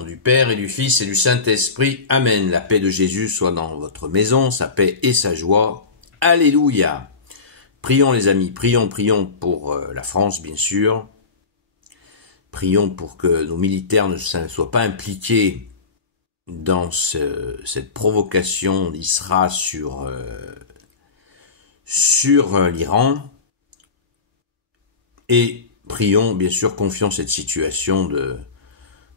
nom du Père et du Fils et du Saint-Esprit. Amen. La paix de Jésus soit dans votre maison, sa paix et sa joie. Alléluia. Prions les amis, prions pour la France bien sûr. Prions pour que nos militaires ne soient pas impliqués dans cette provocation d'Israël sur l'Iran. Et prions, bien sûr, confions cette situation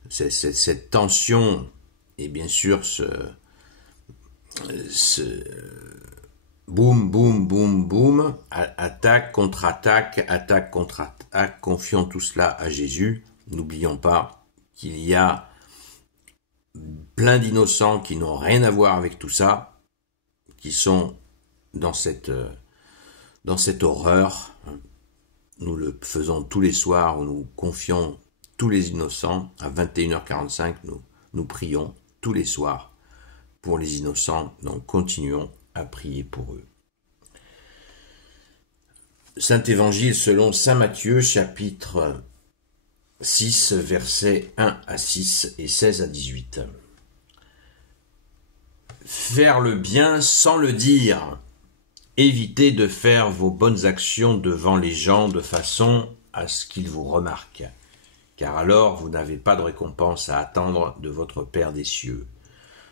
cette tension et bien sûr ce boum, boum, boum, boum, attaque, contre-attaque, confions tout cela à Jésus. N'oublions pas qu'il y a plein d'innocents qui n'ont rien à voir avec tout ça, qui sont dans cette horreur. Nous le faisons tous les soirs où nous confions tous les innocents. À 21h45, nous prions tous les soirs pour les innocents. Donc continuons à prier pour eux. Saint Évangile selon saint Matthieu, chapitre 6, versets 1 à 6 et 16 à 18. Faire le bien sans le dire. Évitez de faire vos bonnes actions devant les gens de façon à ce qu'ils vous remarquent, car alors vous n'avez pas de récompense à attendre de votre Père des cieux.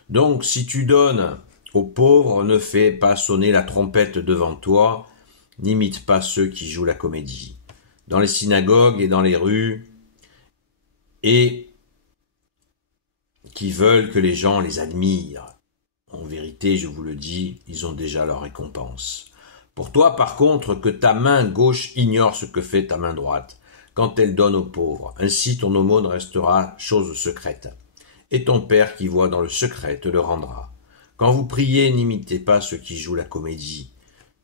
Donc, si tu donnes aux pauvres, ne fais pas sonner la trompette devant toi, n'imite pas ceux qui jouent la comédie, dans les synagogues et dans les rues, et qui veulent que les gens les admirent. En vérité, je vous le dis, ils ont déjà leur récompense. Pour toi, par contre, que ta main gauche ignore ce que fait ta main droite, quand elle donne aux pauvres. Ainsi, ton aumône restera chose secrète. Et ton Père qui voit dans le secret te le rendra. Quand vous priez, n'imitez pas ceux qui jouent la comédie.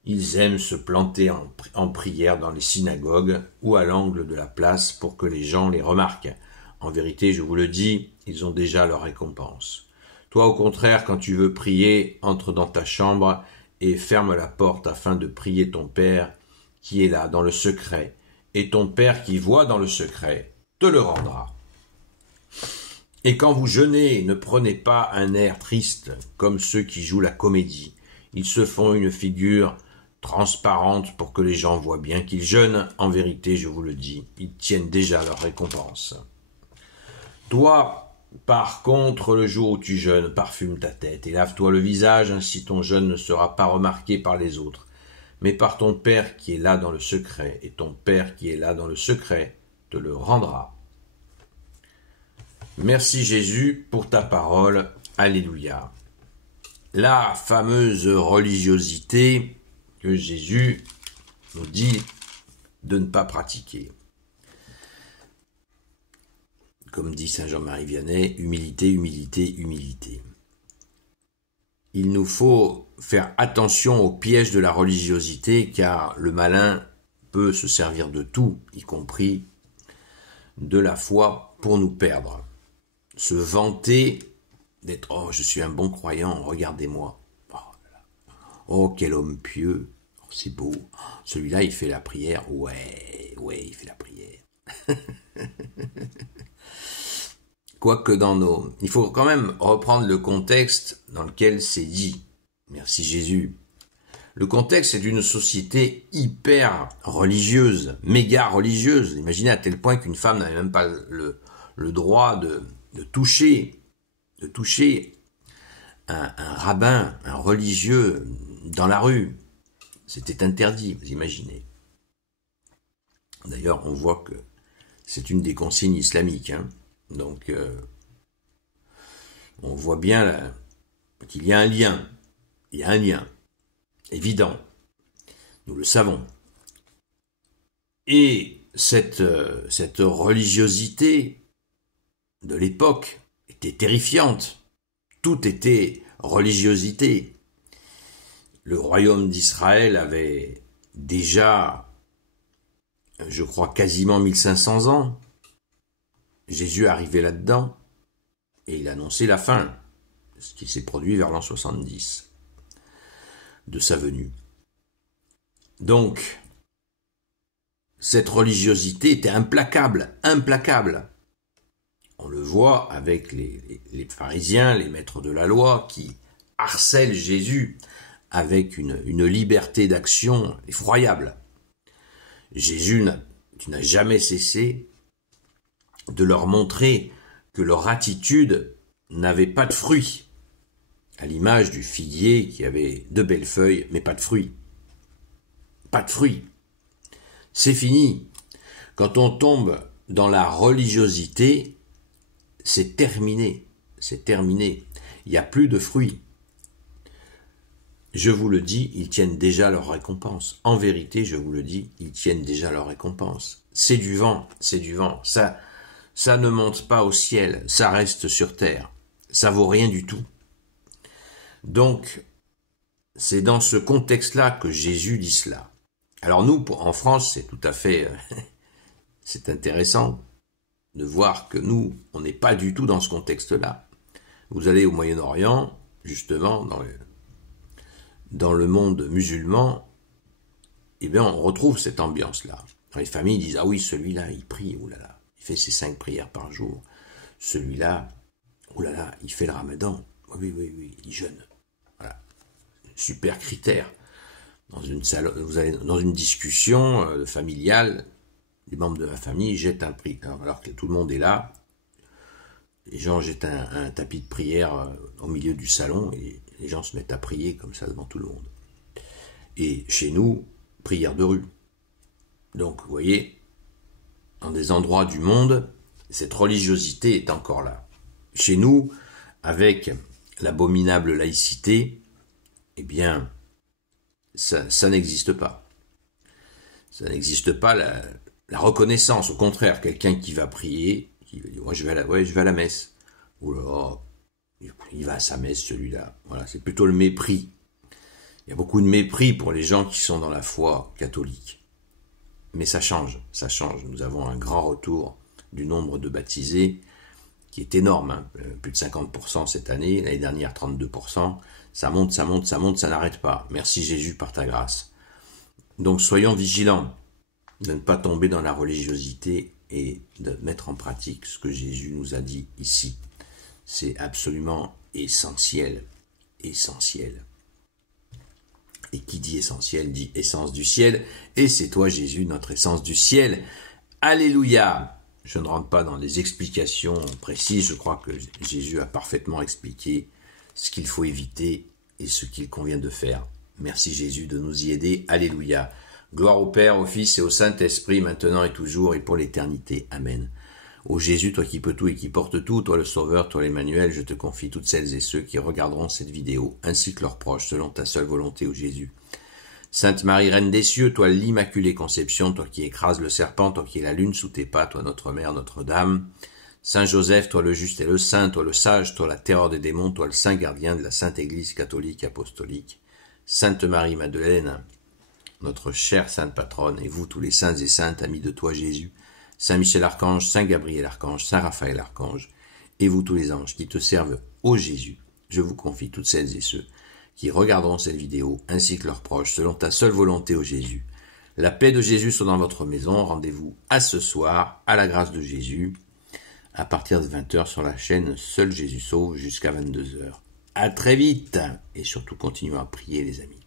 Ils aiment se planter en prière dans les synagogues ou à l'angle de la place pour que les gens les remarquent. En vérité, je vous le dis, ils ont déjà leur récompense. Toi, au contraire, quand tu veux prier, entre dans ta chambre et ferme la porte afin de prier ton Père qui est là dans le secret, et ton Père qui voit dans le secret te le rendra. Et quand vous jeûnez, ne prenez pas un air triste comme ceux qui jouent la comédie. Ils se font une figure transparente pour que les gens voient bien qu'ils jeûnent. En vérité, je vous le dis, ils tiennent déjà leur récompense. Toi, par contre, le jour où tu jeûnes, parfume ta tête et lave-toi le visage, ainsi ton jeûne ne sera pas remarqué par les autres, mais par ton Père qui est là dans le secret, et ton Père qui est là dans le secret te le rendra. Merci Jésus pour ta parole. Alléluia. La fameuse religiosité que Jésus nous dit de ne pas pratiquer. Comme dit saint Jean-Marie Vianney, humilité, humilité, humilité. Il nous faut faire attention au piège de la religiosité, car le malin peut se servir de tout, y compris de la foi, pour nous perdre. Se vanter d'être « Oh, je suis un bon croyant, regardez-moi. Oh, quel homme pieux. Oh, c'est beau. Celui-là, il fait la prière. Ouais, il fait la prière. » Quoique il faut quand même reprendre le contexte dans lequel c'est dit. Merci Jésus. Le contexte est d'une société hyper religieuse, méga religieuse. Imaginez à tel point qu'une femme n'avait même pas le droit de toucher un rabbin, un religieux dans la rue. C'était interdit, vous imaginez. D'ailleurs, on voit que c'est une des consignes islamiques, hein. Donc, on voit bien là, qu'il y a un lien. Il y a un lien. Évident. Nous le savons. Et cette religiosité de l'époque était terrifiante. Tout était religiosité. Le royaume d'Israël avait déjà, je crois, quasiment 1500 ans. Jésus est arrivé là-dedans et il a annoncé la fin, ce qui s'est produit vers l'an 70 de sa venue. Donc, cette religiosité était implacable. On le voit avec les pharisiens, les maîtres de la loi, qui harcèlent Jésus avec une liberté d'action effroyable. Jésus n'a jamais cessé de leur montrer que leur attitude n'avait pas de fruits, à l'image du figuier qui avait de belles feuilles, mais pas de fruits. Pas de fruits. C'est fini. Quand on tombe dans la religiosité, c'est terminé. C'est terminé. Il n'y a plus de fruits. Je vous le dis, ils tiennent déjà leur récompense. En vérité, je vous le dis, ils tiennent déjà leur récompense. C'est du vent, c'est du vent. Ça ne monte pas au ciel, ça reste sur terre. Ça vaut rien du tout. Donc, c'est dans ce contexte-là que Jésus dit cela. Alors nous, en France, c'est tout à fait... c'est intéressant de voir que nous, on n'est pas du tout dans ce contexte-là. Vous allez au Moyen-Orient, justement, dans le monde musulman, eh bien, on retrouve cette ambiance-là. Les familles disent, ah oui, celui-là, il prie, oulala, il fait ses 5 prières par jour. Celui-là, oulala, il fait le ramadan. Oui, il jeûne. Voilà. Super critère. Vous allez dans une discussion familiale, les membres de la famille jettent un prix. Alors que tout le monde est là, les gens jettent un tapis de prière au milieu du salon et les gens se mettent à prier comme ça devant tout le monde. Et chez nous, prière de rue. Donc, vous voyez, dans des endroits du monde, cette religiosité est encore là. Chez nous, avec l'abominable laïcité, eh bien, ça n'existe pas. Ça n'existe pas la reconnaissance. Au contraire, quelqu'un qui va prier, qui va dire, je vais à la messe. Oh là, il va à sa messe, celui-là. Voilà, c'est plutôt le mépris. Il y a beaucoup de mépris pour les gens qui sont dans la foi catholique. Mais ça change, ça change. Nous avons un grand retour du nombre de baptisés qui est énorme, hein. Plus de 50% cette année, l'année dernière 32%. Ça monte, ça n'arrête pas. Merci Jésus par ta grâce. Donc soyons vigilants de ne pas tomber dans la religiosité et de mettre en pratique ce que Jésus nous a dit ici. C'est absolument essentiel. Essentiel. Et qui dit essentiel dit essence du ciel. Et c'est toi Jésus, notre essence du ciel. Alléluia. Je ne rentre pas dans les explications précises. Je crois que Jésus a parfaitement expliqué ce qu'il faut éviter et ce qu'il convient de faire. Merci Jésus de nous y aider. Alléluia. Gloire au Père, au Fils et au Saint-Esprit, maintenant et toujours et pour l'éternité. Amen. Ô Jésus, toi qui peux tout et qui portes tout, toi le Sauveur, toi l'Emmanuel, je te confie toutes celles et ceux qui regarderont cette vidéo, ainsi que leurs proches, selon ta seule volonté, ô Jésus. Sainte Marie, Reine des cieux, toi l'Immaculée Conception, toi qui écrases le serpent, toi qui es la lune sous tes pas, toi notre Mère, Notre-Dame. Saint Joseph, toi le juste et le saint, toi le sage, toi la terreur des démons, toi le saint gardien de la Sainte Église catholique apostolique. Sainte Marie Madeleine, notre chère sainte patronne, et vous tous les saints et saintes, amis de toi Jésus, Saint Michel Archange, Saint Gabriel Archange, Saint Raphaël Archange, et vous tous les anges qui te servent, ô Jésus, je vous confie toutes celles et ceux qui regarderont cette vidéo, ainsi que leurs proches, selon ta seule volonté, ô Jésus. La paix de Jésus soit dans votre maison. Rendez-vous à ce soir, à la grâce de Jésus, à partir de 20h sur la chaîne Seul Jésus Sauve jusqu'à 22h. À très vite, et surtout continuons à prier les amis.